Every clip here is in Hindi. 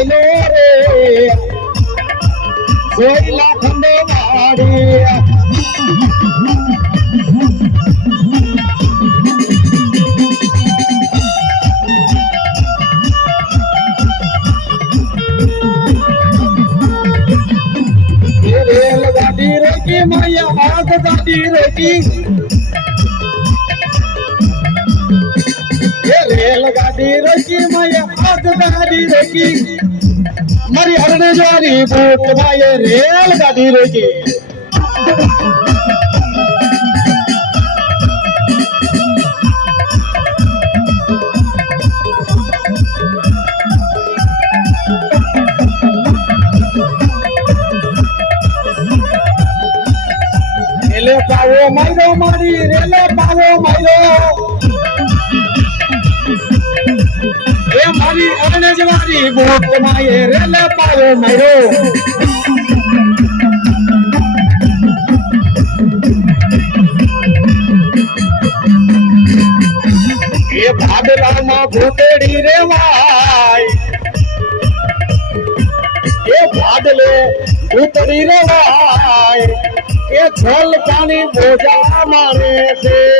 आयलो रे। सोयला खंडेवाड़ी रेल गाड़ी। रेगी मैया भाग गाड़ी रेगी रेलगाड़ी रखी, मैया हाथदारी रखी। मरी हरने जारी बूट भाई रेलगाड़ी रखी। रेले पावो मारो मारी, रेले पावो मारो આવી અને જવારી ગોટમાં એ રેલે પાયો માર્યો. એ ભાદલામાં ભૂતેડી રેવાય. એ ભાદલે ઉતરી રેવાય. એ છલ પાણી બોજા મારે છે.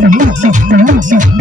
Música, música.